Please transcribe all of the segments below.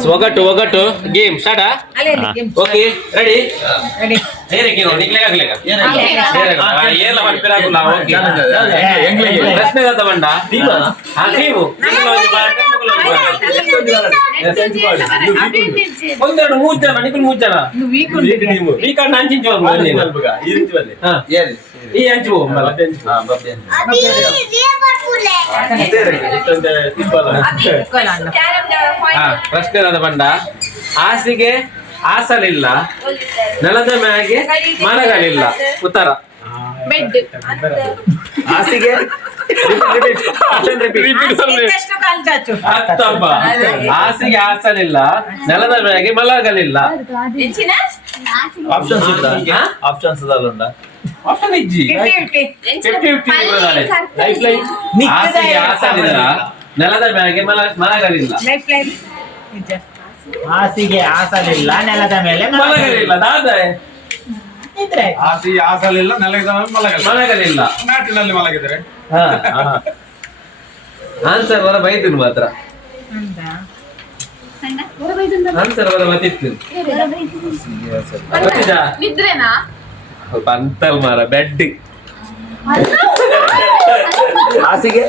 ಒಗಟು game start. Okay ready ಪ್ರಶ್ನೆ ಬಂಡ ಒಂದೆರಡು ಮೂರು ಜನ ನಿಖಿಲ್ ಮೂರು ಜನ ಈ ಕಡೆ ಹಂಚಿಂಚು ಈ ಹಂಚು ಪ್ರಶ್ನೆ ಬಂಡ ಹಾಸಿಗೆ ಹಾಸಲಿಲ್ಲ ನೆಲದ ಮ್ಯಾಗೆ ಮರಗಳಿಲ್ಲ. ಉತ್ತರ ಹಾಸಿಗೆ ಹಾಸಿಗೆ ಹಾಸಲಿಲ್ಲ ನೆಲದ ಮ್ಯಾಗೆ ಮಲಗಲಿಲ್ಲ. ಆಪ್ಷನ್ ಇಜ್ಜಿ ಹಾಸಿಗೆ ಹಾಸಲಿಲ್ಲ ನೆಲದ ಮ್ಯಾಗೆ ಮಲಗಲಿಲ್ಲ. ಹಾಸಿಗೆ ಹಾಸಲಿಲ್ಲ ನೆಲದ ಮೇಲೆ ಮಲಗಲಿಲ್ಲ ದಾದಾಯ್ ಹಾಸಿಗೆ ಹಾಸಲಿಲ್ಲ ನೆಲದ ಮಲಗಲಿಲ್ಲ. ನಾಟಿನಲ್ಲಿ ಮಲಗಿದರೆ ಆನ್ಸರ್ ಹೊರ ಬೈತೀನಿ ಮಾತ್ರ. ಆನ್ಸರ್ ಹೊರ ಬತ್ತಿತ್ತು ನಿದ್ರೆನಾ ಅಂತಲ್ ಮಾರ ಬೆಡ್ ಹಾಸಿಗೆ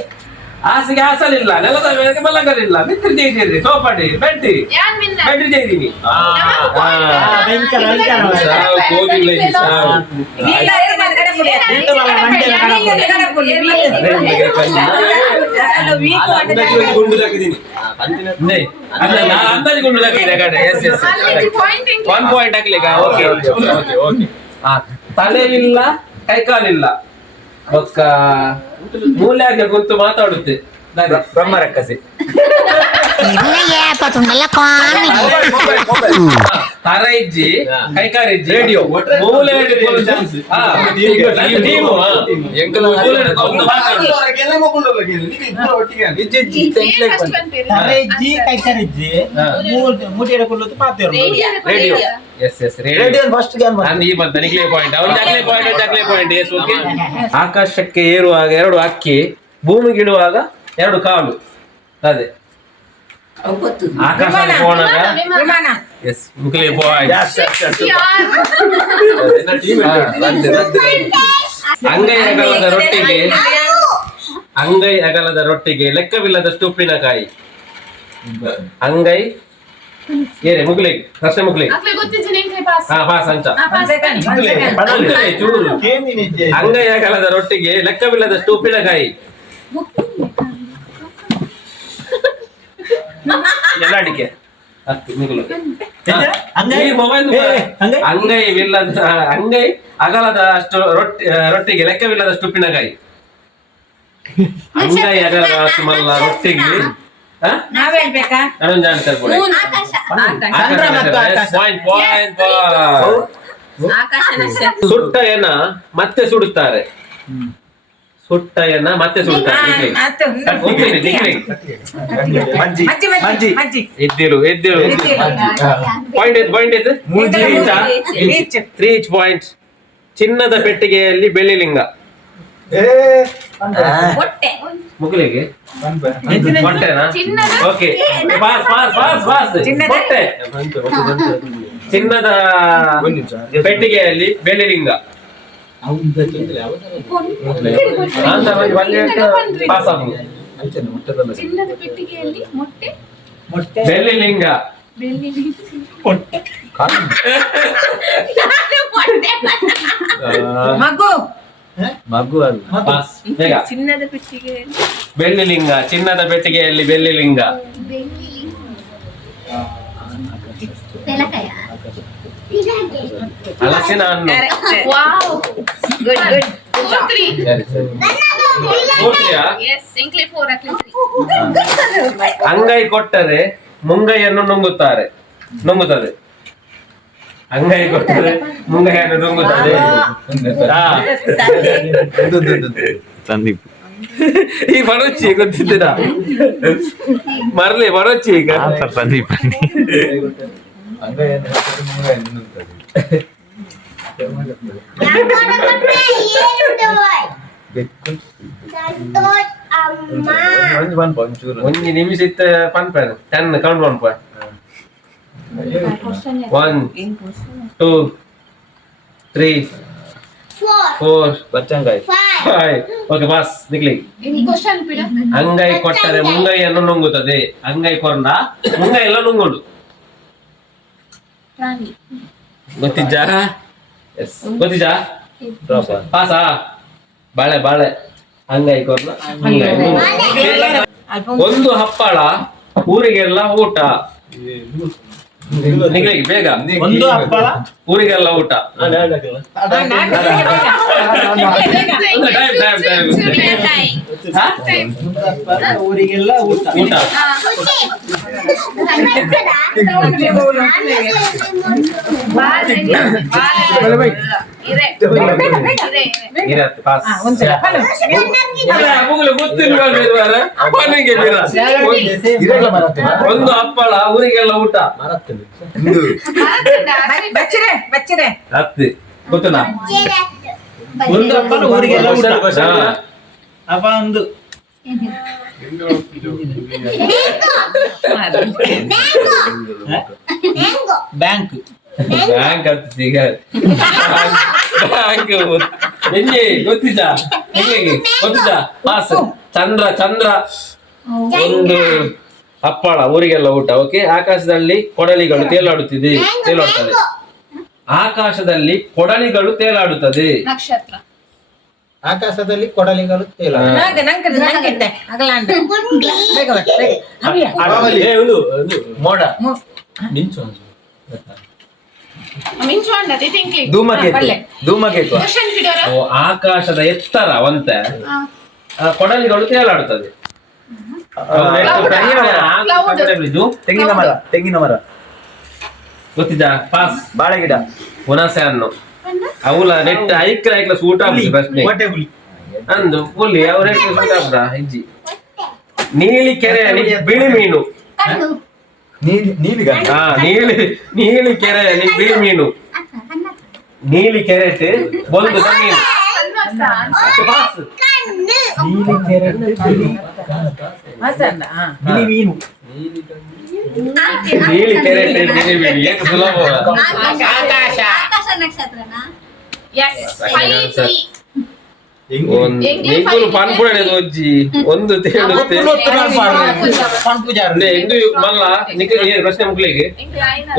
ಹಾಸಿಗೆ ಹಾಸಲಿಲ್ಲ ನೆಲದ ಮೇಲೆ ಮಲಗಲಿಲ್ಲ. ಮಿತ್ರ ಜೈದಿರಿ ಸೋಪಾಡಿ ಬೆಡ್ಡಿ ಬೆಡ್ ಜೈದಿನಿ ಅಂದಾಜು ಗುಂಡು ಹಾಕಿದೆ ಕಡೆ. ಎಸ್ ಎಸ್ 1 ಪಾಯಿಂಟ್ ಹಾಕ್ಲಿಕ್ಕ. ಓಕೆ ತಲೆ ಇಲ್ಲ ಕೈಕಾಲಿಲ್ಲ ಒಕ್ಕ ಮೂಲ್ಯಾಗ ಕುಂತು ಮಾತಾಡುತ್ತೆ ಬ್ರಹ್ಮ ರಕ್ಕಸಿ. ತರ ಇಜ್ಜಿ ಕೈಕಾಲ ಇಜ್ಜಿ ರೇಡಿಯೋ ಮೂಲೆ ಆಕಾಶಕ್ಕೆ ಏರುವಾಗ 2 ಹಕ್ಕಿ, ಭೂಮಿಗಿಡುವಾಗ 2 ಕಾಲು. ಅದೇ ಆಕಾಶ ಅಂಗೈ ಅಗಲದ ರೊಟ್ಟಿಗೆ ಲೆಕ್ಕವಿಲ್ಲದಷ್ಟು ಉಪ್ಪಿನಕಾಯಿ. ಅಂಗೈ ಏನೇ ಮುಗ್ಲಿಗೆ ಪ್ರಶ್ನೆ ಮುಗ್ಲಿಗೆ ಪಾಸ್ ಅಂಚ. ಚೂರು ಅಂಗೈ ಅಗಲದ ರೊಟ್ಟಿಗೆ ಲೆಕ್ಕವಿಲ್ಲದಷ್ಟು ಉಪ್ಪಿನಕಾಯಿ. ಎಲ್ಲ ಅಡಿಕೆ ಅಂಗೈವಿಲ್ಲದ ಅಂಗೈ ಅಗಲದ ಅಷ್ಟು ರೊಟ್ಟಿಗೆ ಲೆಕ್ಕವಿಲ್ಲದಷ್ಟು ಉಪ್ಪಿನಕಾಯಿ. ಅಂಗೈ ಅಗಲದ ಮಲ್ಲ ರೊಟ್ಟಿಗೆ ಸುಟ್ಟ ಎನ ಮತ್ತೆ ಸುಡುತ್ತಾರೆ. ಸುಟ್ಟ ಎನ ಮತ್ತೆ ಸುಡುತ್ತಾರೆ. ಎದ್ದಿರು ಪಾಯಿಂಟ್ 3 ಪಾಯಿಂಟ್ಸ್. ಚಿನ್ನದ ಪೆಟ್ಟಿಗೆಯಲ್ಲಿ ಬೆಳ್ಳಿಲಿಂಗ. ಮುಗಿಲಿಗೆ ಮೊಟ್ಟೆನಾ? ಓಕೆ ಮೊಟ್ಟೆ. ಚಿನ್ನದ ಪೆಟ್ಟಿಗೆಯಲ್ಲಿ ಬೆಳ್ಳಿಲಿಂಗ. ಬೆಳ್ಳಿಲಿಂಗ ಚಿನ್ನದ ಪೆಟ್ಟಿಗೆಯಲ್ಲಿ ಬೆಳ್ಳಿಲಿಂಗ. ಚಿನ್ನದ ಪೆಟ್ಟಿಗೆಯಲ್ಲಿ ಬೆಳ್ಳಿಲಿಂಗ. ಹಲಸಿನ ಹಣ್ಣು. ಅಂಗೈ ಕೊಟ್ಟರೆ ಮುಂಗೈಯನ್ನು ನುಂಗುತ್ತದೆ. ಅಂಗೈ ಕೊಟ್ಟರೆ ಮುಂಗೈಯನ್ನು ನುಂಗುತ್ತದೆ. ಸಂದೀಪ್ ಈ ಬಡೋಚ್ಚಿ ಗೊತ್ತಿದ್ದೀರ ಮರ್ಲಿ ಬಡೋಚ್ಚಿ ಈಗ ಸಂದೀಪ್ ಒಂಜಿ ನಿಮಿಷ ಇತ್ತ ಪನ್ಪೇನು 10 ಕೌಂಟ್ ಪನ್ಪ 1 2 3 4 ಬಚ್ಚಂಗಾಯಿ 5 ಓಕೆ ಬಸ್ ನಿಕ್ಲಿ ಕ್ವಶನ್ ಬಿಡ ಅಂಗೈ ಕೊಟ್ಟರೆ ಮುಂಗೈಯನ್ನು ನುಂಗುತ್ತದೆ ಅಂಗೈ ಕೊಂಡ ಮುಂಗೈ ಎಲ್ಲ ನುಂಗುಡು ಪ್ರಾಣಿ ಗೊತ್ತಿಜ್ಜ ಎಸ್ ಗೊತ್ತಿಜ್ಜ ಪ್ರಾಪರ್ ಪಾಸಾ ಬಾಳೆ ಬಾಳೆ ಅಂಗೈ ಕೊಂಡ ಮುಂಗೈ ನುಂಗುಡು. ಒಂದು ಹಪ್ಪಳ ಊರಿಗೆಲ್ಲ ಊಟ ನಿಕ್ಲಿಗೆ ಬೇಗ ಒಂದು ಹಪ್ಪಳ ಊರಿಗೆಲ್ಲ ಊಟ ಊರಿಗೆಲ್ಲ ಊಟ ಊಟ ಇರತ್ತೆ ಪಾಸ್ ಗೊತ್ತಿಲ್ಲ ಒಂದು ಹಪ್ಪಳ ಊರಿಗೆಲ್ಲ ಊಟ ಹತ್ತಿ ಗೊತ್ತಲ್ಲ ಒಂದು ಹಪ್ಪಳ ಊರಿಗೆಲ್ಲ ಊಟ ಅಪ್ಪ ಒಂದು ಬ್ಯಾಂಕ್ ಬ್ಯಾಂಕ್ ಅಂತ ಈಗ ಬ್ಯಾಂಕ್ ಹೆಂಗೆ ಗೊತ್ತಿದ್ದ ಹೆಂಗೆ ಗೊತ್ತಿದ್ದ ಪಾಸ್ ಚಂದ್ರ ಚಂದ್ರ ಒಂದು ಹಪ್ಪಳ ಊರಿಗೆಲ್ಲ ಊಟ ಓಕೆ ಆಕಾಶದಲ್ಲಿ ಕೊಡಲಿಗಳು ತೇಲಾಡುತ್ತಿದೆ ತೇಲಾಡುತ್ತದೆ ಆಕಾಶದಲ್ಲಿ ಕೊಡಲಿಗಳು ತೇಲಾಡುತ್ತದೆ ನಕ್ಷತ್ರ ಆಕಾಶದಲ್ಲಿ ಕೊಡಲಿಗಳು ತೇಲ ಮೋಡ ಮಿಂಚು ಮಿಂಚು ಅಂಡತಿ ತಿಂಕ್ಲಿಂಗ್ ಧೂಮಕೇತು ಧೂಮಕೇತು ಕ್ವಶನ್ ಬಿಡೋರ ಓ, ಆಕಾಶದ ಎತ್ತರ ಒಂತೆ ಕೊಡಲಿಗಳು ತೇಲಾಡುತ್ತದೆ ತೆಂಗಿನ ಮರ ತೆಂಗಿನ ಮರ ಗೊತ್ತಿದ್ದ ಪಾಸ್ ಬಾಳೆ ಗಿಡ ಹುಣಸೆ ಹಣ್ಣು ಅವಳ ನೆಟ್ ಐಕ್ಲ ಐಕ್ಲ ಸೂಟ್ ಆಗ್ತದೆ ಪ್ರಶ್ನೆ ಹೊಟ್ಟೆ ಹುಲಿ ಅಂದು ಪುಲ್ಲಿ ಅವ್ರ ಸೂಟ್ ಆಗ್ತದ ಹೆಜ್ಜಿ ನೀಲಿ ಕೆರೆ ಬಿಳಿ ಮೀನು ನೀಲಿಗ ಹಾ ನೀಲಿ ಕೆರೆ ಬಿಳಿ ಮೀನು ನೀಲಿ ಕೆರೆಟ್ ಒಂದು ಮೀನು ಪಾಸ್ ನೀಲಿ ಕೆರೆ ಬಿಳಿ ಮೀನು ನೀಲಿ ಕೆರೆಟ್ ಬಿಳಿ ಮೀನು ಏನು ಸುಲಭ ಆಕಾಶ ನಕ್ಷತ್ರನಾ ಎಸ್ 5 ಎಂಗುಲು ಪಾನ್ಪುಡೆ ಒಜ್ಜಿ ಒಂದು ತೇಳುತ್ತೆ ಎಂಗು ಮಲ್ಲ ಏನ್ ಪ್ರಶ್ನೆ ಮುಗ್ಲಿಗೆ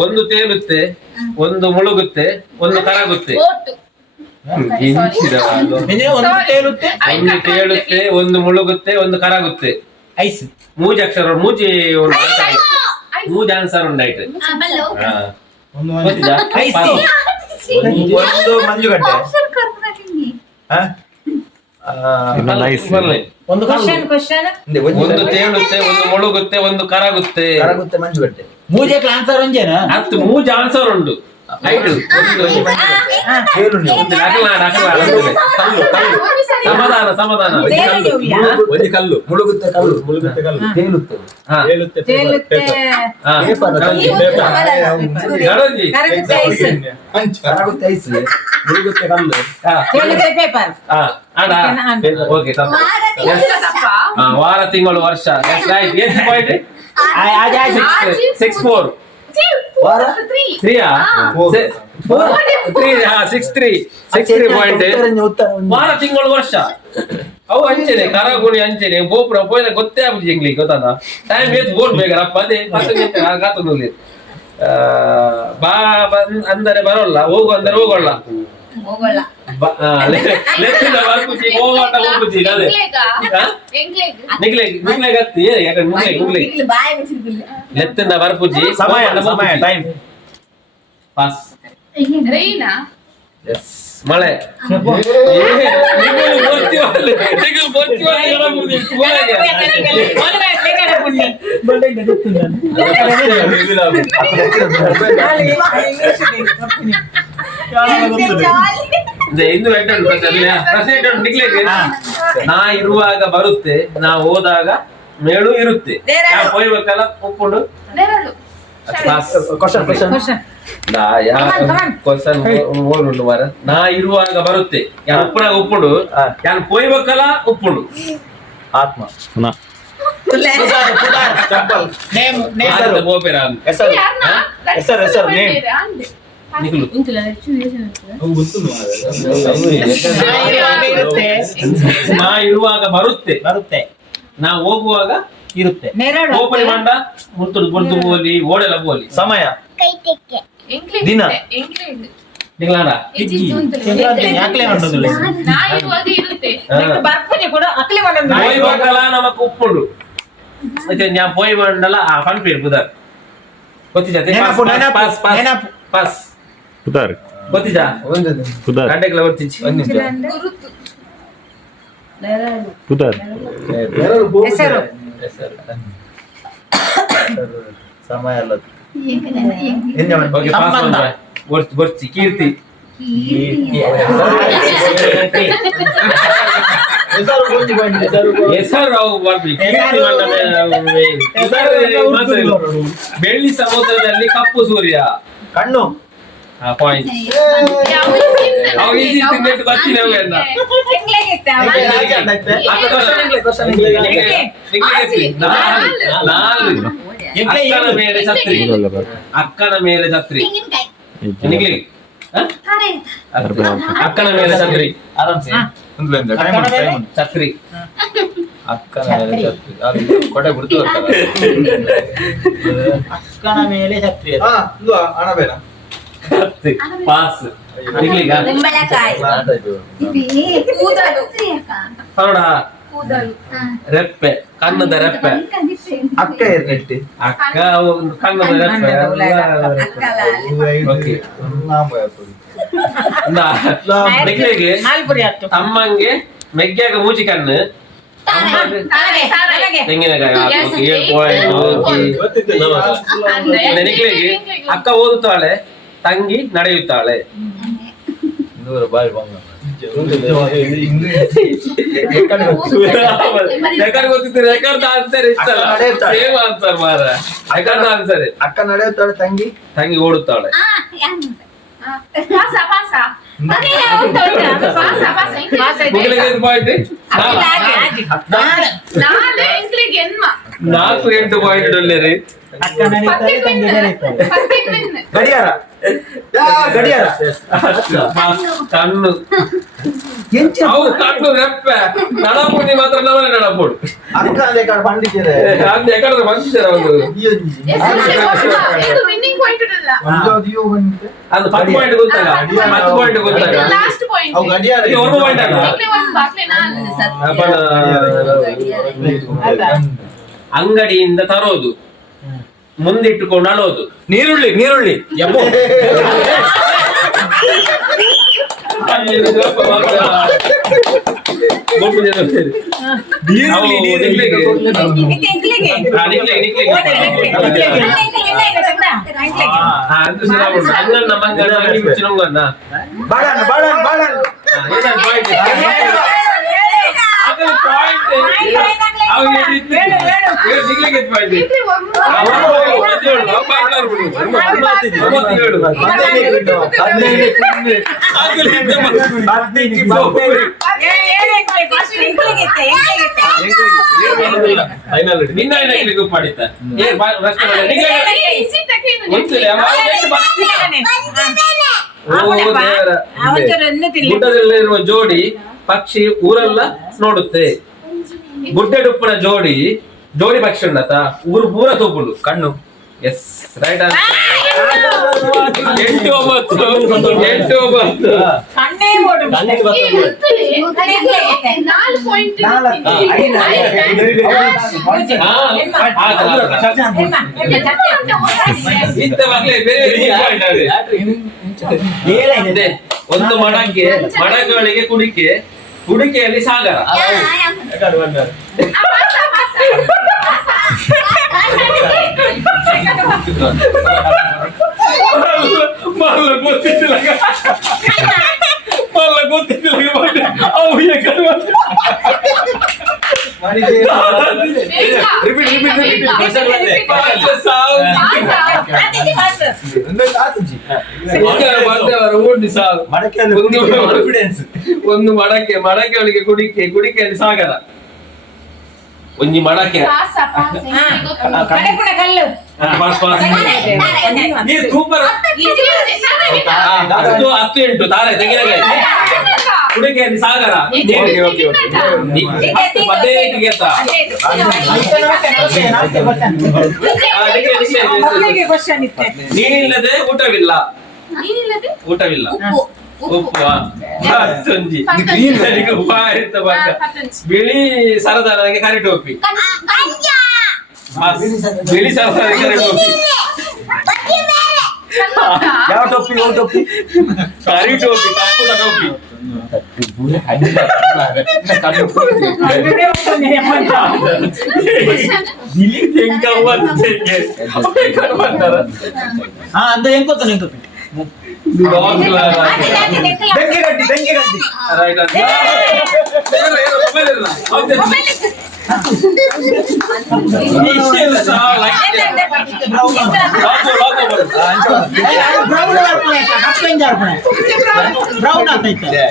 ಒಂದು ತೇಲುತ್ತೆ ಒಂದು ಮುಳುಗುತ್ತೆ ಒಂದು ಕರಗುತ್ತೆ ಒಂದು ತೇಲುತ್ತೆ ಒಂದು ತೇಳುತ್ತೆ ಒಂದು ಮುಳುಗುತ್ತೆ ಒಂದು ಕರಗುತ್ತೆ ಐಸ್ ಮೂಜಿ ಅಕ್ಷರ ಮೂಜಿ ಒಂದು ಮೂಜಿ ಆನ್ಸರ್ ಉಂಟಾಯ್ತು ಗೊತ್ತಿದ್ದ ಐಸ್ ಒಂದು ಮಂಜುಗಡ್ಡೆ ಹ? ಇನ್ನೊಂದು ಐಸ್. ಒಂದು ಒಂದು ತೇಳುತ್ತೆ ಒಂದು ಮುಳುಗುತ್ತೆ ಒಂದು ಕರಗುತ್ತೆ ಕರಗುತ್ತೆ ಮಂಜುಗಡ್ಡೆ ಮೂಜೆ ಆನ್ಸರ್ ಒಂಜೇನ ಹತ್ತು ಮೂಜಿ ಆನ್ಸರ್ ಉಂಟು ಆಯ್ತು ತೇಲುಂಡೆ. ಸಮಾಧಾನ ಸಮಾಧಾನ ಒಂದು ಕಲ್ಲು ಮುಳುಗುತ್ತೆ ಕಲ್ಲು ಮುಳುಗುತ್ತೆ ಕಲ್ಲು ತೇಲುತ್ತೆ ಹಾ. ಹಾ. ಗಡೋಜಿ. ಕರಗುತ್ತೆ ಐಸ್ ಮುಳುಗುತ್ತೆ ಕಲ್ಲು ಹಾ. ಹಾ. ಆಡ? ಓಕೆ ತಪ್ಪು. ಹಾ, ವಾರ ತಿಂಗಳು ವರ್ಷ ಎಷ್ಟು ಪಾಯಿಂಟ್ 6-4 ವಾರ 3 6-3 ಪಾಯಿಂಟ್ ಉತ್ತರ ವಾರ ತಿಂಗಳು ವರ್ಷ ಅವು ಅಂಚೆನೆ ಕರಗುಣಿ ಅಂಚೆನೆ ಗೋಪುರ ಪೋಯ್ನ ಗೊತ್ತೇ ಆಗುದು ಇಂಗ್ಲಿ ಗೊತ್ತಾದ ಟೈಮ್ ಏತ್ ಬೋರ್ ಬೇಗರಪ್ಪ ಅದೇ ಗಾತದಲ್ಲಿ ಬಾ ಅಂದರೆ ಬರೋಲ್ಲ ಹೋಗು ಅಂದರೆ ಹೋಗೋಲ್ಲ ಲೆಕ್ಕಿಂದ ಬರ್ಪುಜಿ ಹೋಗಾಟ ಹೋಗ್ಬುಜಿ ಅದೇ ನಿಗ್ಲೆಗ್ ಹತ್ತಿ ಯಾಕಂದ್ರೆ ಮುಗ್ಲೆಗ್ ಲೆತ್ತಿಂದ ಬರ್ಪುಜಿ ಸಮಯ ಸಮಯ ಟೈಮ್ ಪಾಸ್ ರೈನಾ ಮಳೆ ಇನ್ನು ನಾ ಇರುವಾಗ ಬರುತ್ತೆ ನಾ ಹೋದಾಗ ಮೇಳು ಇರುತ್ತೆ ಹೋಯ್ಬೇಕಲ್ಲ ಒಪ್ಪುಂಡು ಕ್ವಶನ್ ಕ್ವಶನ್ ಕ್ವಶನ್ ಓಡುಂಡು ಮಾರ ನಾ ಇರುವಾಗ ಬರುತ್ತೆ ಯಾನ್ ಉಪ್ಪುನಾಗ ಉಪ್ಪುಂಡು ಯಾನ್ ಪೋಯ್ಬೇಕಲ್ಲ ಉಪ್ಪುಂಡು ಆತ್ಮ ಚಪ್ಪಲ್ ನೇಮ್ ಆದ ಬೋಪೆರ ಅಂತ. ಹೆಸರು ಯಾರ್ನ? ಹೆಸರು ನೇಮ್ ಅಂದೆ. ನಿಖಿಲು. ಅವು ಗೊತ್ತುಂಟು ಇರುತ್ತೆ ನಾ ಇರುವಾಗ ಬರುತ್ತೆ, ಬರುತ್ತೆ ನಾ ಹೋಗುವಾಗ ಇರುತ್ತೆ. ಗೋಪನಿ ಮಂಡ ಮುರ್ತುಡು ಗುರ್ದು ಬೋಲಿ ಓಡೆಲ ಬೋಲಿ ಸಮಯ ಎಂಕ್ಲೆ ದಿನ. ಎಂಕ್ಲೆ ಇದೆ. ನಿಗಳಾಡ ಚಂದ್ರಾಂತಿ ಯಾಕ್ಲೆ ಮಾಡೋದಿಲ್ಲ ನಾ ಇರುವಾಗ ಇರುತ್ತೆ. పోయి మండల నమకు ఉప్పుడు అయితే నేను పోయి మండల ఆ ఫన్ పేరు బుధర్ కొత్తి జాతే నెనపు, నెనపు, పాస్ పాస్ నెనపు. పాస్ కుదార్ కొత్తి జా కుదార్ గంటకి వర్తించి ಗುರುತು. కుదార్ ಸಮಯ ಅಲ್ಲ ఓకే పాస్ సంబంధ. వర్తి వర్తి కీర్తి ಹೆಸರು ರಾವ್ ಬರ್ಲಿ ಕೀರ್ತಿ ಮಂಡಲ ಬೆಳ್ಳಿ ಸಮುದ್ರದಲ್ಲಿ ಕಪ್ಪು ಸೂರ್ಯ ಕಣ್ಣು ಆ ಪಾಯಿಂಟ್ ಅವು ಈಸಿ ತಿಂದು ಬರ್ತೀನಿ ಅವು ಎಲ್ಲ ಅಕ್ಕನ ಮೇಲೆ ಛತ್ರಿ ಅಕ್ಕನ ಮೇಲೆ ಛತ್ರಿ ನಿಗ್ಲಿ ಅಕ್ಕನ ಮೇಲೆ ಛತ್ರಿ ಆರಾಮ್ಸೆ ಛತ್ರಿ ಅಕ್ಕನ ಮೇಲೆ ಛತ್ರಿ ಅದು ಕೊಡೆ ಬಿಡ್ತು ಅಕ್ಕನ ಮೇಲೆ ಛತ್ರಿ ಅದು. ಹಣ ಬೇಡ ಛತ್ರಿ ಪಾಸ್ ನಿಗ್ಲಿಗ ಕನ್ನಡ ರೆಪ್ಪೆ ಕನ್ನದ ರೆಪ್ಪೆ ಅಕ್ಕ ಇರ್ನೆಟ್ಟಿ ಅಕ್ಕ ಒಂದು ಕನ್ನದ ರೆಪ್ಪೆ ಓಕೆ ನಿಗ್ಲಿಗೆ ಅಮ್ಮಂಗೆ ಮೆಗ್ಗ್ಯಾಗ ಮೂಜಿ ಕಣ್ಣು ತೆಂಗಿನಕಾಯಿ ಹಾಕಿ 7 ಪಾಯಿಂಟ್ ನಿಗ್ಲಿಗೆ ಅಕ್ಕ ಓದುತ್ತಾಳೆ ತಂಗಿ ನಡೆಯುತ್ತಾಳೆ ಬಾಯಿ ಬಂಗ ರೆಕಾರ್ಡ್ ಗೊತ್ತಿತ್ತು ರೆಕಾರ್ಡ್ ಆನ್ಸರ್ ಇಷ್ಟಲ್ಲ ಸೇಮ್ ಆನ್ಸರ್ ಮಾರ ರೆಕಾರ್ಡ್ ಆನ್ಸರ್ ಅಕ್ಕ ನಡೆಯುತ್ತಾಳೆ ತಂಗಿ ತಂಗಿ ಓಡುತ್ತಾಳೆ ಪಾಸ ಪಾಸ. ಪಾಸ ಪಾಸ. ಮುಗಿಲಿಗೆ ಪಾಯಿಂಟ್ ನಾಳೆ ಎಂಕ್ಲಿಗೆ ಎನ್ಮ. 4-8 ಪಾಯಿಂಟ್ ಒಳ್ಳೆರಿ ಅಕ್ಕ ನಡೆಯುತ್ತಾರೆ ತಂಗಿ ನಡೆಯುತ್ತಾರೆ ಗಡಿಯಾರ ಗಡಿಯಾರ ಕಣ್ಣು ಅವು ಕಣ್ಣು ರೆಪ್ಪೆ ನಡಪುಡಿ ಮಾತ್ರ ನವನೇ ನಡಪುಡು ಅಕ್ಕ ಅದೇ ಕಡೆ ಪಂಡಿತಿದೆ ಅದು ಯಾಕಂದ್ರೆ ಬಂದಿದ್ದಾರೆ ಒಂದು ಇದು ವಿನ್ನಿಂಗ್ ಪಾಯಿಂಟ್ ಇರಲ್ಲ. ಅದು 10 ಪಾಯಿಂಟ್ ಗೊತ್ತಾಗ 10 ಪಾಯಿಂಟ್ ಗೊತ್ತಾಗ ಲಾಸ್ಟ್ ಪಾಯಿಂಟ್. ಅವು ಗಡಿಯಾರ ಇದು 1 ಪಾಯಿಂಟ್ ಅಲ್ಲ ಎಂಕ್ಲೆ ಒಂದು ಬಾಟ್ಲಿ ನಾನು. ಅಂಗಡಿಯಿಂದ ತರೋದು ಮುಂದಿಟ್ಟುಕೊಂಡು ಅಳೋದು ನೀರುಳ್ಳಿ ನೀರುಳ್ಳಿ ಎಬ್ಬೋ ಬಾಳಣ್ಣ ಬಾಳಣ್ಣ ಬಾಳಣ್ಣ ಎಂಕ್ಲೆ ಒಂದು ಗುಡ್ಡದಲ್ಲಿರುವ ಜೋಡಿ ಪಕ್ಷಿ ಊರೆಲ್ಲ ನೋಡುತ್ತೆ ಗುಡ್ಡೆಡುಪ್ಪನ ಜೋಡಿ ಜೋಡಿ ಪಕ್ಷಿ ಉಂಡತ ಊರು ಪೂರ ತೂಪುಡು ಕಣ್ಣು ಎಸ್ ರೈಟ್ ಆನ್ಸರ್ 8-9 4 ಪಾಯಿಂಟ್. ಒಂದು ಮಡಕೆ ಮಡಕೆಗಳಿಗೆ ಕುಡಿಕೆ ಕುಡಿಕೆಯಲ್ಲಿ ಸಾಗರ ಮಲ್ಲ ಗೊತ್ತಿಲ್ಲ ಅವು ಒಂದು ಮಡಕೆ ಮಡಕೆಯೊಳಗೆ ಕುಡಿಕೆ ಕುಡಿಕೆಯಲ್ಲಿ ಸಾಗರ ಒಂಜಿ ಮಡಕೆ ಪಾಸ ಪಾಸ ಕಡೆ ಕೂಡ ಕಲ್ಲು ಪಾಸ್ ಪಾಸ್ ನೀರು ಸೂಪರ್ ಹತ್ತು ಎಂಟು ತಾರೆ ತೆಗಿರಗಾಯಿ ಹುಡುಗಿ ಸಾಗರ ಪದೇ ಗೆತ್ತ ನೀರಿಲ್ಲದೆ ಊಟವಿಲ್ಲ ಊಟವಿಲ್ಲ ಉಪ್ಪು ಹತ್ತೊಂಜಿ ಉಪ ಇರ್ತ ಬಿಳಿ ಸರದಾರನಿಗೆ ಕರಿ ಟೋಪಿ ಬಿಳಿ ಸರದಾರನಿಗೆ ಕರಿ ಟೋಪಿ ಯಾವ ಟೊಪ್ಪಿ ಯಾವ ಟೊಪ್ಪಿ ಕರಿ ಟೋಪಿ ಕಪ್ಪುದ ಟೋಪಿ ಅಂತ ಹೆಂಗ್ ಗೊತ್ತ ನಿಂಗೆ ಬೆಂಕಿ ಗಡ್ಡಿ ಬೆಂಕಿ ಗಡ್ಡಿ ಬ್ರೌನ್ ಆಗ್ತೈತೆ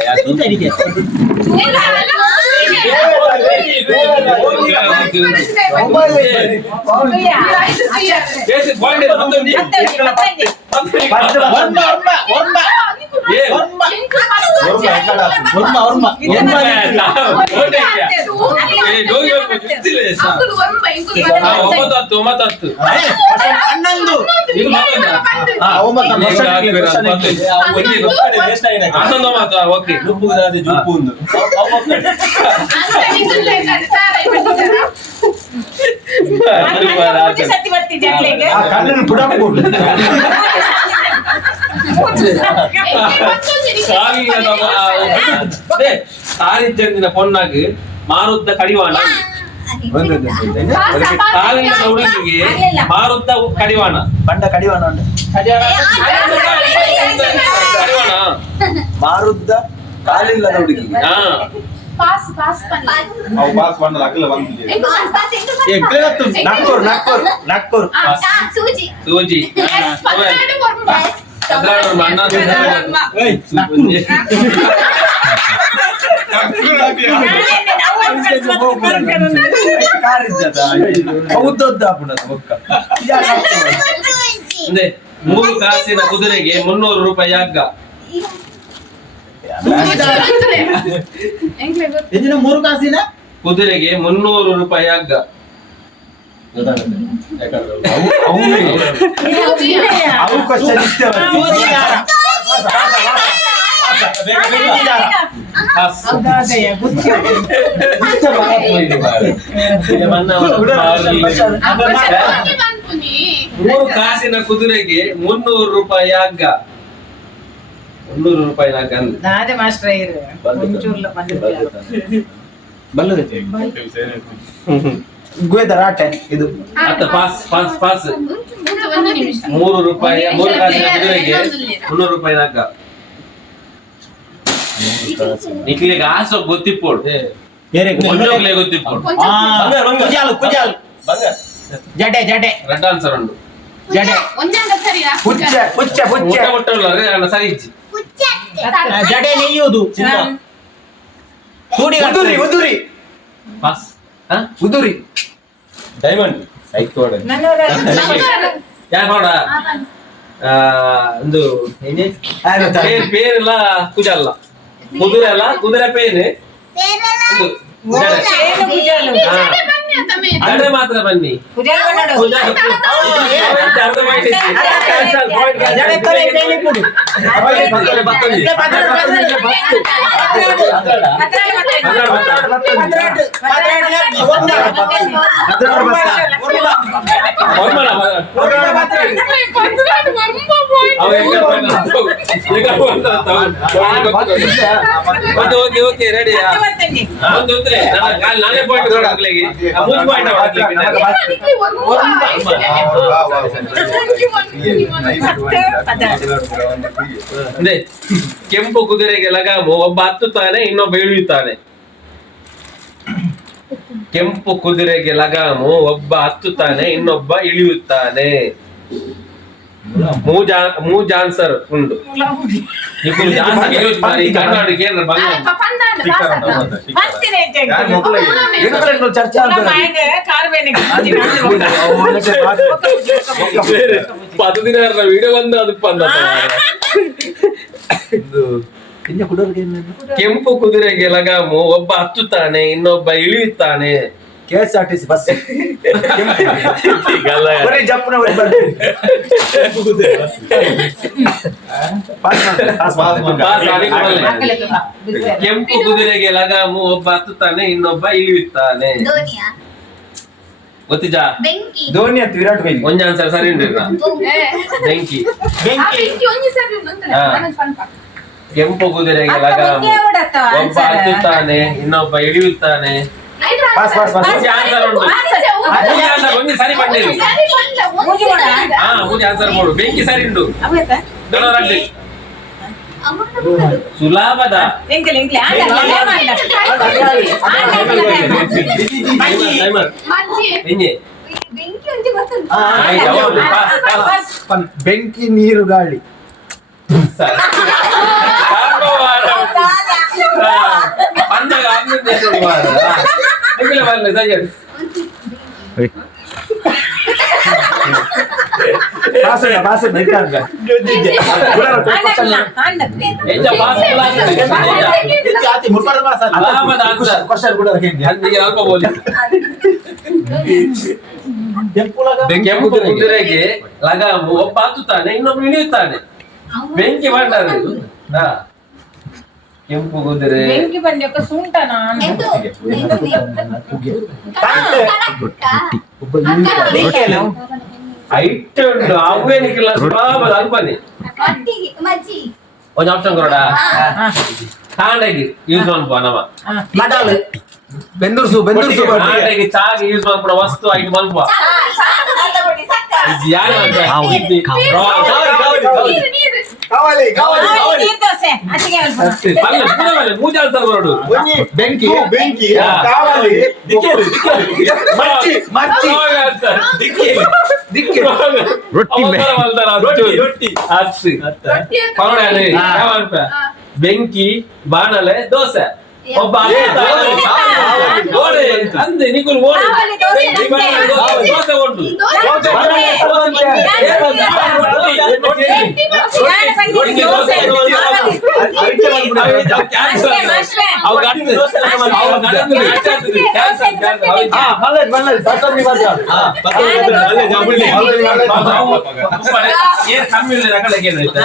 ಓಕೆ ಜುಪ್ಪು ಒಂದು ಸತಿ ಬರ್ತಿದ್ದೆ ಅಲ್ಲಿಗೆ ಕಣ್ಣನ್ನು ಬುಡಾಕ್ಬೋದು ಸಾರಿದ್ದಂದಿನ ಪೊನ್ನಾಗ ಮಾರುದ್ದ ಕಡಿವಾಣ ಕಾಲಿನ ಹುಡುಗಿಗೆ ಮಾರುದ್ದ ಕಡಿವಾಣ ಪಂಡ ಕಡಿವಾಣ ಉಂಟು ಕಡಿವಾಣ ಮಾರುದ್ದ ಕಾಲಿಲ್ಲದ ಹುಡುಗಿ ಪಾಸ್ ಪಾಸ್ ಅವು ಪಾಸ್ ಬಂದ್ರೆ ಅಗಲ ಬಂದಿದೆ ನಕ್ಕೂರ್ ನಕ್ಕೂರ್ ನಕ್ಕೂರ್ ಸೂಜಿ ಅಣ್ಣ ಮೂರು ಕಾಸಿನ ಕುದುರೆಗೆ 300 ರೂಪಾಯಿ ಹಗ್ಗ ಇದನ್ನ 3 ಕಾಸಿನ ಕುದುರೆಗೆ 300 ರೂಪಾಯಿ ಹಗ್ಗ ಅವು ಕ್ವಶನ್ ಇಷ್ಟೇ ಮೂರು ಕಾಸಿನ ಕುದುರೆಗೆ 300 ರೂಪಾಯಿ ಹಗ್ಗ 300 ರೂಪಾಯಿ ಹಗ್ಗ ಅಂದ್ರೆ ನಾದೆ ಮಾಸ್ಟರ್ ಇರು ಒಂಚೂರ್ಲ ಬಲ್ಲದೈತೆ ಗೋಯ್ದರಾಟೆ ಇದು ಅತ್ತ ಪಾಸ್ ಪಾಸ್ ಪಾಸ್ ಒಂದು ನಿಮಿಷ 3 ರೂಪಾಯಿ 3 ಕಾಸಿನ ಕುದುರೆಗೆ 300 ರೂಪಾಯಿ ಹಗ್ಗ ನಿಕ್ಲಿಗೆ ಆಸೋ ಗೊತ್ತಿಪ್ಪೋಡು ಒಂದೋಗ್ಲೇ ಗೊತ್ತಿಪ್ಪೋಡು ಕುಜಾಲು ಕುಜಾಲು ಜಡೆ ಜಡೆ ರೆಡ್ ಆನ್ಸರ್ ಉಂಟು ಜಡೆ ಒಂದಂಗ ಸರಿಯಾ ಪುಚ್ಚ ಪುಚ್ಚ ಪುಚ್ಚ ಮುಟ್ಟ ಮುಟ್ಟಲ್ಲ ಸರಿ ಇಚ್ಚಿ ಜಡೆ ನೆಯ್ಯುವುದು ಸೂಡಿ ಉದುರಿ ಉದುರಿ ಪಾಸ್ ಉದುರಿ ಡೈಮಂಡ್ ಐಕೋಡೆ ಯಾಕೆ ನೋಡ ಒಂದು ಪೇರೆಲ್ಲ ಕುಜ ಅಲ್ಲ ಕುದುರೆ ಅಲ್ಲ ಕುದುರೆ ಪೇನ್ ಜಡೆ ಮಾತ್ರ ಬನ್ನಿ ಓಕೆ ಓಕೆ ರೆಡಿ ಒಂದು ನಾನೇ ಪಾಯಿಂಟ್ ಕೆಂಪು ಕುದುರೆಗೆ ಲಗಾಮು ಒಬ್ಬ ಹತ್ತುತ್ತಾನೆ ಇನ್ನೊಬ್ಬ ಇಳಿಯುತ್ತಾನೆ ಕೆಂಪು ಕುದುರೆಗೆ ಲಗಾಮು ಒಬ್ಬ ಹತ್ತುತ್ತಾನೆ ಇನ್ನೊಬ್ಬ ಇಳಿಯುತ್ತಾನೆ ಮೂಜ್ ಆನ್ಸರ್ ಉಂಟು ఇప్పుడు ಜಾನ್ಸರ್ ಯೂಸ್ ಮಾಡಿ ಕರ್ನಾಟಕ ಏನ್ರ ಬಂಗ ಬರ್ತೀನಿ ಅಂತ ಹೇಳಿ. ಯಾರು ಮಕ್ಕಳಿಗೆ? ಅಮ್ಮ, ಚರ್ಚೆ ನಮ್ಮ ಮನೆಗೆ ಕಾರ್ ಬೇನೆಗೆ ಬರ್ತೀನಿ ಅಂತ ಹೇಳಿ. 10 ದಿನ ವಿಡಿಯೋ ಬಂದು ಅದಕ್ಕೆ ಬಂದ ಕೆಂಪು ಕುದುರೆಗೆ ಲಗಾಮು, ಒಬ್ಬ ಹತ್ತುತ್ತಾನೆ ಇನ್ನೊಬ್ಬ ಇಳಿಯುತ್ತಾನೆ. KSRTC ಬಸ್ ಈಗಲ್ಲ. ಬರೀ ಜಪ್ಪನ ಬರೀ ಬರ್ತೀವಿ. ಪಾಸ್ ಮಾಡಿ. ಪಾಸ್ ಆಗಿ ಬರಲ್ಲ. ಆಗಲೇ ತುಂಬ ಬಿಸಿ. ಕೆಂಪು ಕುದುರೆಗೆ ಲಗಾಮು, ಒಬ್ಬ ಹತ್ತುತ್ತಾನೆ ಇನ್ನೊಬ್ಬ ಇಳಿಯುತ್ತಾನೆ. ಧೋನಿಯಾ ಗೊತ್ತಿಜಾ? ಬೆಂಕಿ ಧೋನಿ ಅಂತ ವಿರಾಟ್ ಕೊಹ್ಲಿ. ಒಂದ್ ಆನ್ಸರ್ ಸರಿ ಉಂಟು ಏ, ಬೆಂಕಿ. ಆ ಬೆಂಕಿ ಒಂಜಿ ಸರಿ ಉಂಟಂತಲ್ಲ, ಹಾ. ನನಗೆ ಪಂಪ. ಕೆಂಪು ಕುದುರೆಗೆ ಅಕ್ಕ ಲಗಾಮು, ಮುಂದೆ ಓಡತ್ತ ಒಬ್ಬ ಹತ್ತುತ್ತಾನೆ ಇನ್ನೊಬ್ಬ ಇಳಿಯುತ್ತಾನೆ. ಐದು ಪಾಸ್ ಪಾಸ್ ಪಾಸ್. ಒಂಜಿ ಆನ್ಸರ್ ಉಂಟು. ಮೂಜಿ ಆನ್ಸರ್ ಒಂಜಿ ಸರಿ ಬಂದಿರಿ. ಸರಿ ಬಂದ್ಲ, ಒಂದ್ ಮೂಜಿ ಸರಿ ಮಾಡ? ಬಂದ. ಹಾ ಮೂಜಿ ಆನ್ಸರ್ ಮಾಡು. ಬೆಂಕಿ ಸರಿ ಉಂಟು. ಅವತ್ತ ದೊಡ್ಡವರಾಗ್ಲಿ. ಅಮ್ಮನ ಮಗಳು. ಸುಲಭದ ಎಂಕಲ್ ಎಂಕಲ್ ಆಂಡ ಲೇಮಂಡ ಟೈಮರ್ ಮಜ್ಜಿ. ಹೆಂಗೆ ಬೆಂಕಿ ಒಂಜಿ ಗೊತ್ತುಂಟು. ಆಯ್ತು, ಹೌದು, ಪಾಸ್, ಪಾಸ್. ಬೆಂಕಿ ನೀರು ಗಾಳಿ. పండగ ಪಾಸ್ ಬೇಕಾಗ. ಕ್ವಶನ್ ಕೂಡ ಅಲ್ಪ ಬೋಲಿ. ಕೆಂಪು ಕುದುರೆಗೆ ಲಗಾಮು, ಒಬ್ಬ ಹತ್ತುತ್ತಾನೆ ಇನ್ನೊಬ್ಬ ಇಳಿಯುತ್ತಾನೆ. ಬೆಂಕಿ ಮಾಡ್ತಾರೆ. ಕೆಂಪು ಕುದುರೆ ಬೆಂಕಿ ಬಂದ್ಯಕ್ಕ ಸುಂಟ ನಾನು ಎಂದು ಐಟ್ ಉಂಟು ಅವೇನಿಕ್ಕಿಲ್ಲ ಸುಲಭದ ಅಲ್ಪನೆ. ಕಟ್ಟಿಗೆ ಮಜ್ಜಿ. ಒಂದು ಆಪ್ಷನ್ ಕೊಡೋಣ. ಕಾಂಡಗಿ ಯೂಸ್ ಮಾಡ್ಬೋ ನಮ್ಮ ಬೆಂದೂರ್ಸು ಬೆಂದೂರ್ಸು ಕಾಂಡಗಿ ಚಾಗಿ ಯೂಸ್ ಮಾಡ್ಬಿಡ ವಸ್ತು ಐಟ್ ಮಲ್ಪ ಕಾವಲಿ ಕಾವಲಿ ಕಾವಲಿ. ನೀರ್ ದೋಸೆ ಅತ್ತಿಗೆ ಅಲ್ಪ ಮೂಜ ಆನ್ಸರ್ ಬರೋಡು. ಬೆಂಕಿ ಬೆಂಕಿ ಹಾ. ಕಾವಲಿ ಮಚ್ಚಿ ಮಚ್ಚಿ ದಿಕ್ಕಿ ದಿಕ್ಕಿ ರೊಟ್ಟಿ ರೊಟ್ಟಿ ಬೆಂಕಿ ಬಾಣಲೆ ದೋಸೆ. ಒಬ್ಬ ಓಡೆ ಅಂದೆ ನಿಗುಲ್ ಓಡೆ ಕಾವಲಿ ದೋಸೆ ಬೆಂಕಿ ಬಾಣಲೆ ದೋಸೆ, ದೋಸೆ ಉಂಟು. ಏನ್ ಕಮ್ಮಿ ಇಲ್ಲ ರಕಲೆಗೆ ಏನಾಯ್ತು?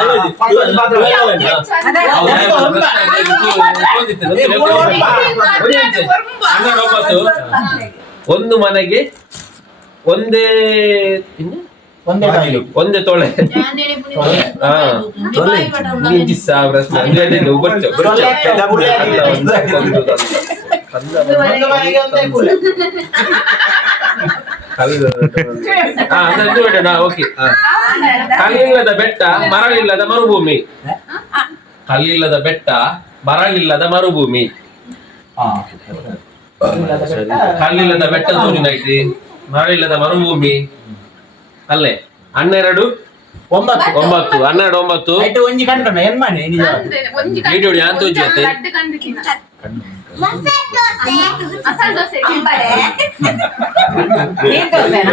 ಒಂದು ಮನೆಗೆ ಒಂದೇ ಒಂದೇ ತೊಳೆ. ಹಾ 20,000 ಓಕೆ. ಕಲ್ಲಿಲ್ಲದ ಬೆಟ್ಟ ಮರಳಿಲ್ಲದ ಮರುಭೂಮಿ. ಕಲ್ಲಿಲ್ಲದ ಬೆಟ್ಟ ಮರಳಿಲ್ಲದ ಮರುಭೂಮಿ. ಕಲ್ಲಿಲ್ಲದ ಬೆಟ್ಟ ತೋರಿನ ಐತಿ, ಮರಳಿಲ್ಲದ ಮರುಭೂಮಿ ಅಲ್ಲೇ. 12 9 12 9 ಒಂಜಿ ಕಂಡ್ಕೊಂಡ ಏನ್ ಮಾಡಿ ವಿಡಿಯೋ ಯಾಂತ ಜೊತೆ ಮಸಾಲೆ ದೋಸೆ ನೀರ್ ದೋಸೆನಾ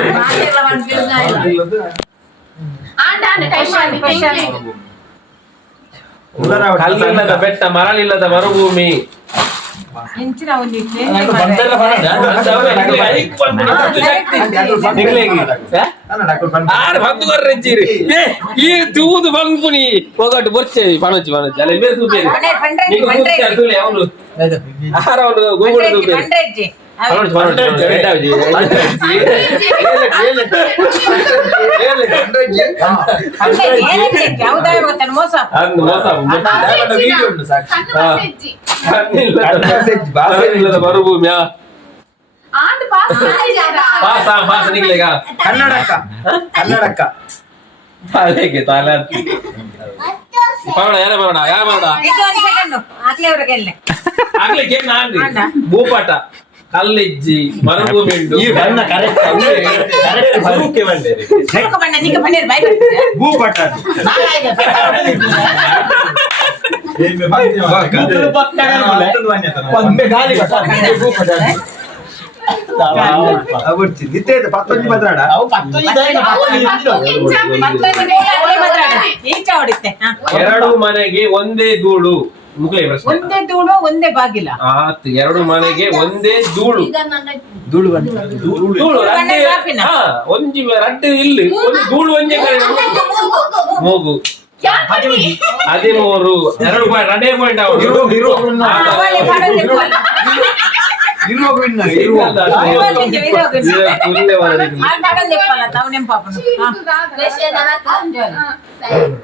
ಆಂಡ ಟೈಮ್ ಮಾಡಿ ಕಲ್ಲಿಲ್ಲದ ಬೆಟ್ಟ ಮರಳಿಲ್ಲದ ಮರುಭೂಮಿ. ಇಂಚಿನ ಒಂದಿಟ್ಟು ఈ తూదు బంగుని ఒకటి వచ్చే పనొచ్చి పనొచ్చి అలా మీద చూపేది నీకు చూస్తే చూలే అవును ఆరవును గూగుల్ చూపేది పనొచ్చి పనొచ్చి పెట్టావి ಯಾವ್ದಾರ ಗೊತ್ತಾನ ಮೋಸ అందు మోసం వీడియో ఉంది సార్. మరలిల్లద మరుభూమి. ಆಂಡ ಪಾಸ್ ಪಾಸ ಪಾಸ ನಿಗ್ಲೇಗಾ ಕನ್ನಡಕ್ಕ ಕನ್ನಡಕ್ಕ ತಾಲೆಗೆ ತಾಲೆ ಪರೋಡ ಯಾರ ಪರೋಡ ಇದು ಒಂದು ಸೆಕೆಂಡ್ ಆಗ್ಲೇ ಅವ್ರಿಗೆಲ್ಲ ಆಗ್ಲಿಕ್ಕೆ ನಾನ್ರಿ ಭೂಪಾಟ ಕಲ್ಲಿಜ್ಜಿ ಮರುಭೂಮಿಂಡು ಈ ಬಣ್ಣ ಕರೆಕ್ಟ್ ಸುರುಕೆ ಬಂದಿದೆ ಸುರುಕ ಬಣ್ಣ ನಿಕ್ಕ ಬಣ್ಣ ಬಾಯ್ ಬರ್ತಿದೆ ಭೂ ಪಟಾಣಿ ಒಮ್ಮೆ ಗಾಳಿ ಭೂ ಪಟಾಣಿ ಪತ್ತೊಂದು ಭದ್ರಾಡ ಅವು ಪತ್ತೊಂದು ಈಚ ಹೊಡಿತೆ ಎರಡು ಮನೆಗೆ ಒಂದೇ ಧೂಳು ಮುಗ್ಲೇ ಪ್ರಶ್ನೆ ಒಂದೇ ಧೂಳು ಒಂದೇ ಬಾಗಿಲ ಆತು ಎರಡು ಮನೆಗೆ ಒಂದೇ ಧೂಳು ಧೂಳು ಬಂದು ಧೂಳು ಬಣ್ಣ ರಡ್ಡೆ ಕಾಪಿನ? ಹಾ ಒಂಜಿ ರಡ್ಡೆ ಇಲ್ಲಿ ಒಂದು ಧೂಳು ಒಂಜೆ ಕಡೆ ಮೂಗು 13 ಎರಡು ಪಾಯಿಂಟ್ ರಡ್ಡೆ ಪಾಯಿಂಟ್ ಅವಳಿ ಮಾಡೋದೇ ಬೋಲ ಇರುವಾಗ win ಆಗಿ, ಆ ತಗೊಂಡೆ ಪಲ್ಲ ತವನೆಂ ಪಾಪನ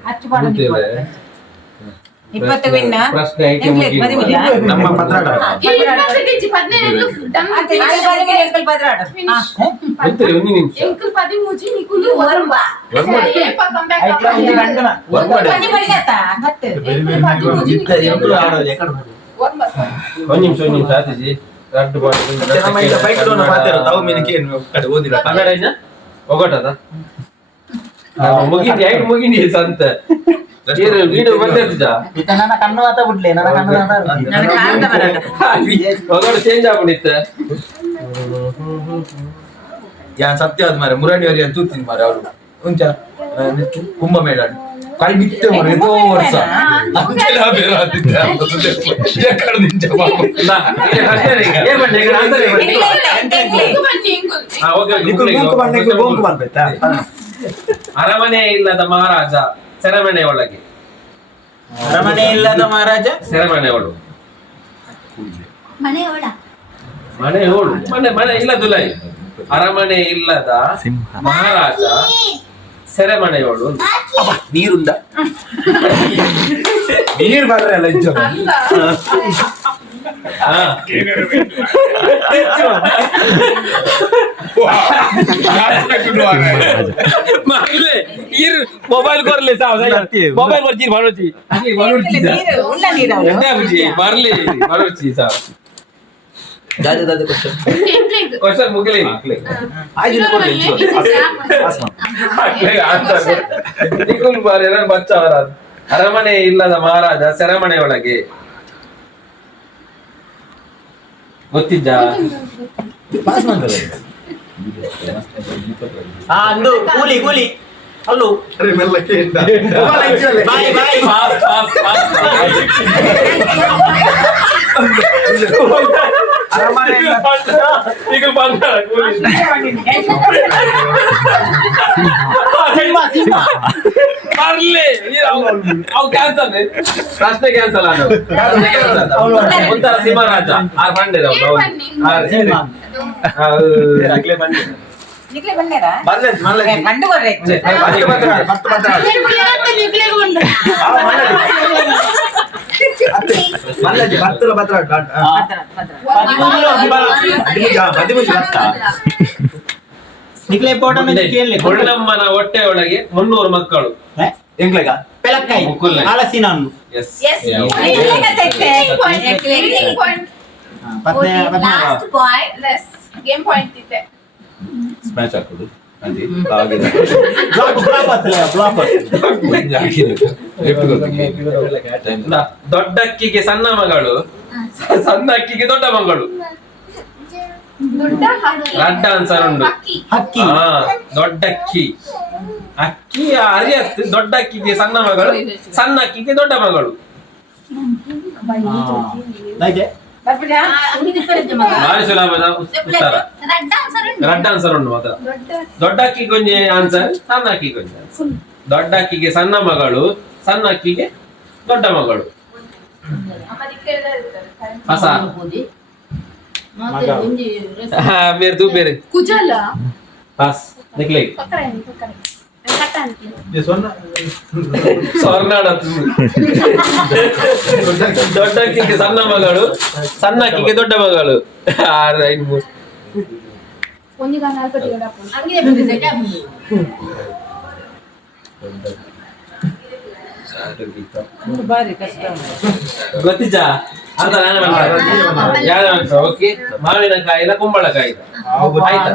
ಅಚ್ಚು ಮಾಡೋದು 20 ವಿನ್ ಪ್ರಶ್ನೆ ಐತೆ ನಮ್ಮ ಭದ್ರಾಡ ಗೊತ್ತಿಲ್ಲ ಒಂದು ನಿಮಿಷ ಒಂದು ನಿಮಿಷ ಆತಿಜಿ ರಡ್ಡು ನಮ್ಮ ಈಗ ಬೈಕ್ ಲೋನ್ ಮಾತಾಡೋ ತಾವು ಮಿನಕ್ಕೆ ಏನು ಕಡೆ ಓದಿಲ್ಲ ಕನ್ನಡ ಇನ್ನ ಒಗಟದ ಮುಗಿಂದಿ ಐದು ಮುಗಿಂದಿ ಸಂತ ವೀಡಿಯೋ ಬಂದಿರ್ತಿದ್ದ ನನ್ನ ಕಣ್ಣು ಮಾತಾ ಬಿಡ್ಲಿ ನನ್ನ ಕಣ್ಣು ಮಾತಾ ಒಗಟು ಚೇಂಜ್ ಆಗ್ಬಿಟ್ಟಿತ್ತ ಯಾ ಸತ್ಯವಾದ ಮಾರೆ ಮುರಾಡಿ ಅವರಿಗೆ ತೂತೀನಿ ಮಾರೆ ಅವರು ಉಂಚ ಕುಂಭಮೇಳ ಕೈ ಬಿತ್ತೆ ಮಾರೆ ಎಷ್ಟೋ ವರ್ಷ ಅಂತೆಲ್ಲ ಬೇರೆ ಆದಿತ್ತೆ ಎಕ್ಕಡ ನಿಂಚ ಪಾಪ ಏನ್ ಬಂದೆ ಈಗ ಆನ್ಸರ್ ಏನ್ ಬಂದೆ ಹಾ ಓಕೆ ಗೋಂಕು ಬಂಡೆ ಗೋಂಕು ಬಂದೈತಾ ಅರಮನೆ ಇಲ್ಲದ ಮಹಾರಾಜ ಸೆರೆಮನೆ ಒಳಗೆ ಅರಮನೆ ಇಲ್ಲದ ಮಹಾರಾಜ ಸೆರೆಮನೆ ಒಳು ಮನೆ ಒಳ ಮನೆ ಓಡು ಮನೆ ಇಲ್ಲದುಲ್ಲ ಅರಮನೆ ಇಲ್ಲದ ಮಹಾರಾಜ ಸೆರೆಮನೆಯೋಳು ನೀರುಂದ ನೀರು ಬರ್ರೆ ಅಲ್ಲ ಇಜ್ಜ मोबाइल कर ले मोबाइल पर जी भरोची मारले भरोची साहब दादा दादा क्वेश्चन क्वेश्चन मुगले आज इनको कर ले ಆನ್ಸರ್ ನಿಕುಲ್ ಬಾರೆ ನನ್ನ ಬಚ್ಚ ಅವರ ಅರಮನೆ ಇಲ್ಲದ ಮಹಾರಾಜ ಸೆರೆಮನೆ ಒಳಗೆ ಗೊತ್ತಿದ್ದ ಪಾಸ್ ಮಾಡ್ತಾರೆ ಅಂದು ಕೂಲಿ ಕೂಲಿ ಅಲ್ಲು ಮೆಲ್ಲಕ್ಕೆ ಇಂದ ಬಾಯ್ ಬಾಯ್ ಅರಮನೆ ಈಗ ಬಂದಾರ ಬರ್ಲಿ ಅವು ಕ್ಯಾನ್ಸಲ್ ಪ್ರಶ್ನೆ ಕ್ಯಾನ್ಸಲ್ ಆದ ಒಂಥರ ಸಿಂಹರಾಜ ಆರ್ ಬಂದಿರ ನಿಕ್ಲೆ ಬಂದೇರಾ ಬರ್ಲೆ ಮಲ್ಲ ಮಂಡು ಬರ್ರೆ ಮತ್ತೆ ಮಲ್ಲಜಿ ಬತ್ತಲ ಬತ್ರ ನಿಕ್ಲೆ ಪೋಟ ಕೇಳಲಿ ಕೊಳ್ಳಮ್ಮನ ಹೊಟ್ಟೆ ಒಳಗೆ 300 ಮಕ್ಕಳು ಎಂಗ್ಲೆಗ ಪೆಲಕ್ಕಾಯಿ ಮುಕ್ಕುಲ್ಲೆ. ಹಲಸಿನ ಹಣ್ಣು ಎಸ್ ಲಾಸ್ಟ್ ಬಾಯ್ ಲೆಸ್ ಗೇಮ್ ಪಾಯಿಂಟ್ ಇದೆ ಸ್ಮ್ಯಾಚ್ ಹಾಕೋದು ಅಲ್ಲಿ ಹಾಗೆ ದೊಡ್ಡ ಅಕ್ಕಿಗೆ ಸಣ್ಣ ಮಗಳು ಸಣ್ಣ ಅಕ್ಕಿಗೆ ದೊಡ್ಡ ಮಗಳು ದೊಡ್ಡ ಹಕ್ಕಿ ರಡ್ಡ ಆನ್ಸರ್ ಉಂಟು ಹಕ್ಕಿ ಹಕ್ಕಿ ಹಾ ದೊಡ್ಡ ಅಕ್ಕಿ ಅಕ್ಕಿ ಅರಿಯತ್ ದೊಡ್ಡ ಅಕ್ಕಿಗೆ ಸಣ್ಣ ಮಗಳು ಸಣ್ಣ ಅಕ್ಕಿಗೆ ದೊಡ್ಡ ಮಗಳು ಬರ್ಬಿಡ್ಯಾ ಭಾರಿ ಸುಲಭದ ಉತ್ತರ ರಡ್ಡ ಆನ್ಸರ್ ಉಂಟು ರಡ್ಡ ಆನ್ಸರ್ ಉಂಟು ಮಾತ್ರ ದೊಡ್ಡ ಅಕ್ಕಿಗೆ ಒಂಜಿ ಆನ್ಸರ್ ಸಣ್ಣ ಅಕ್ಕಿಗೆ ಒಂಜಿ ಆನ್ಸರ್ ದೊಡ್ಡ ಅಕ್ಕಿಗೆ ಸಣ್ಣ ಮಗಳು ಸಣ್ಣ ಅಕ್ಕಿಗೆ ದೊಡ್ಡ ಮಗಳು ಹೊಸ ಬೇರೆ ತೂ ಬೇರೆ ಕುಜಲ ಪಾಸ್ ನಿಕ್ಲೆ ಸ್ವರ್ಣಾಡ ದೊಡ್ಡ ಅಕ್ಕಿಗೆ ಸಣ್ಣ ಮಗಳು ಸಣ್ಣ ಅಕ್ಕಿಗೆ ದೊಡ್ಡ ಮಗಳು 6 5 3 ಒಂದಿಗ 4 ಹಂಗಿದೆ ಬಂದಿದೆ ಬಾರಿ ಕಷ್ಟ ಗೊತ್ತಿಜಾ ಅರ್ಧ ನಾನೇ ಮಾಡ್ತೇನೆ. ಯಾರು ಮಾಡ್ತಾರೆ? ಓಕೆ. ಮಾವಿನಕಾಯಿದ ಕುಂಬಳಕಾಯಿದ ಆಯ್ತಾ?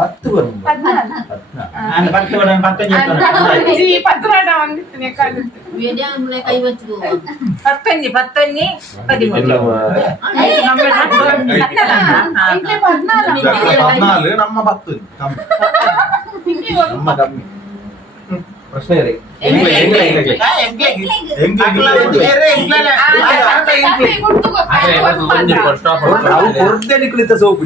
ಪತ್ತು ಬರು ಪತ್ತೊಂಜಿ 13 14 ನಮ್ಮ 10 ನಮ್ಮ ಕಮ್ಮಿ ಪ್ರಶ್ನೆ ಇದೆ. ಅವು ಕೊರ್ದೆ ನಿಕ್ಲಿತ ಸೋಪು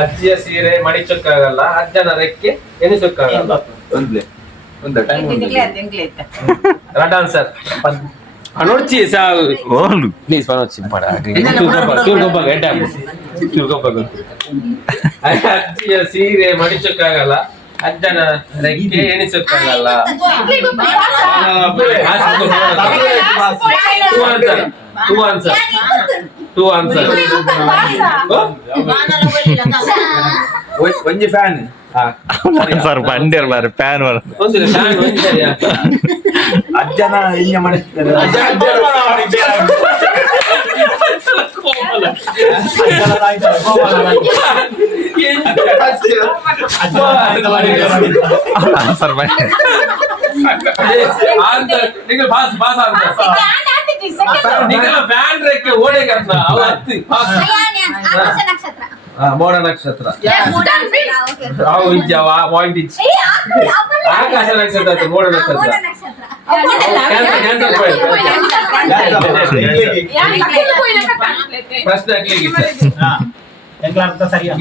ಅಜ್ಜಿಯ ಸೀರೆ ಮಡಿಚಕ್ಕಾಗಲ್ಲ, ಅಜ್ಜನ ರೆಕ್ಕೆ ಎನಿಸಕ್ಕಾಗಲ್ಲ. ಒಂದ time right answer. Anochi sa please panochi pada. Turgobaga edam. Turgobaga. ಅಜ್ಜಿಯ ಸೀರೆ ಮಡಿಚಕ್ಕಾಗಲ್ಲ, ಅಜ್ಜನ ರೆಕ್ಕೆ ಎಣಿಸಕ್ಕಾಗಲ್ಲ. Two answer. ಒಂಜಿ ಫ್ಯಾನ್ ಸರ್ ಬಂದಿರ್ ಬಾರಿ ಪ್ಯಾನ್ ಬರ ಒಂದು ಫ್ಯಾನ್ ಒಂದಿದೆಯಾ? ಅಜ್ಜನ ಹಿಂಗೆ ಮಾಡಿಸ್ತಾರೆ ಸರ್ ಆನ್ಸರ್ ನಿಮಗೆ ಪಾಸ್ ಪಾಸ್ ಆನ್ಸರ್ ನಿಮಗೆ ಫ್ಯಾನ್ ರೆಕ್ಕೆ ಓಡೆ ಕರ್ನ ಅವ ಹತ್ತಿ ಪಾಸ್. ಮೋಡ ನಕ್ಷತ್ರ ಅವು ಇಜ್ಜವ ಪಾಯಿಂಟ್ ಇಚ್ಚ ಆಕಾಶ ನಕ್ಷತ್ರ ಆಯ್ತು, ಮೋಡ ನಕ್ಷತ್ರ ಕ್ಯಾನ್ಸರ್ ಪ್ರಶ್ನೆ ಹಾಕ್ಲಿಕ್ಕೆ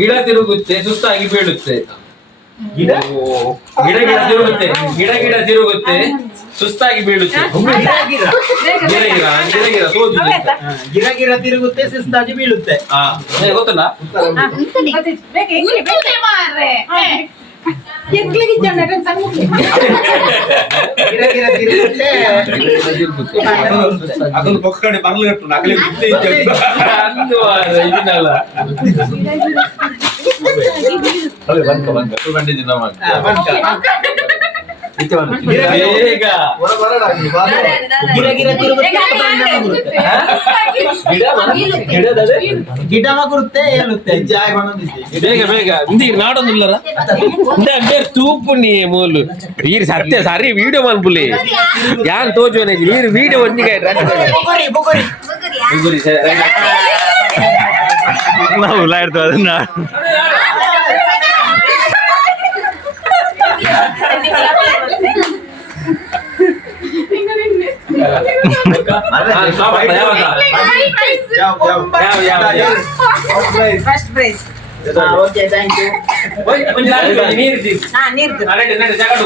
ಗಿಡ ತಿರುಗುತ್ತೆ ಸುಸ್ತಾಗಿ ಬೀಳುತ್ತೆ. ಗಿಡ ತಿರುಗುತ್ತೆ, ಗಿಡ ತಿರುಗುತ್ತೆ ಸುಸ್ತಾಗಿ ಬೀಳುತ್ತೆ. ಗಿರ ಗಿರ ತಿರುಗುತ್ತೆ ಸುಸ್ತಾಗಿ ಬೀಳುತ್ತೆ. ಗೊತ್ತಲ್ಲ? ಗಿರ ತಿರುಗುತ್ತೆ ಅದೊಂದು ಪೊಕ್ಕಡೆ ಬರ್ಲಿಟ್ಟು ನಗಲಿ ಬುದ್ಧಿ ಇದನ್ನಲ್ಲ ಬೇಗ ಗಿರ ತಿರುಗುತ್ತೆ ಗಿಡ ಮಗುರುತ್ತೆ ಹೇಳುತ್ತೆ ಬೇಗ ಬೇಗ ಇಂದಿಗೆ ನಾಡೊಂದಿಲ್ಲರ ತೂಪು ನೀ ಮೂಲು ನೀರು ಸತ್ಯ ಸಾರಿ ವಿಡಿಯೋ ಮನ್ಪುಲಿ ಯಾನ್ ತೋಜುವನೆ ನೀರು ವಿಡಿಯೋ ಒಂದಿಗೆ ನಾವು ಉಲಾಡ್ತು ಅದನ್ನ first prize. Okay thank you. ನೀರು ಜಾಗ